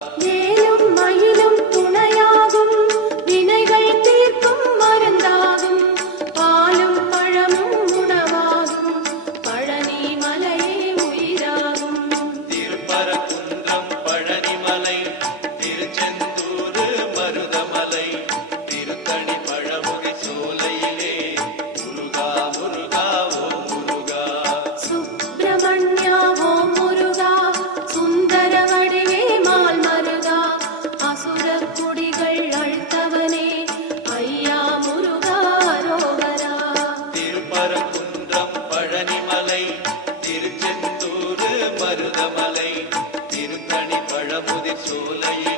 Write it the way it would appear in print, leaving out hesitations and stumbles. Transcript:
வேலும் மயிலும் துணையாகும் வினைகள் தீர்க்கும் மருந்தாகும் பாலும் பழமும் உணவாகும் பழனி மலையே உயிராகும் திருப்பரங்குன்றம் பழனிமலை திருச்செந்தூர் மருதமலை திருத்தணி பழமுகை சோலையிலே முருகா முருகா ஓ முருகா சுப்பிரமணியா ஓ முருகா சுந்தர வடிவே மால் மருகா அசுர குடிகள் அழுத்தவனே ஐயா முருகா அரோகரா திருப்பரங்குன்றம் பழனிமலை திருச்செந்தூர் மருதமலை திருத்தணி பழமுதிர் சோலையிலே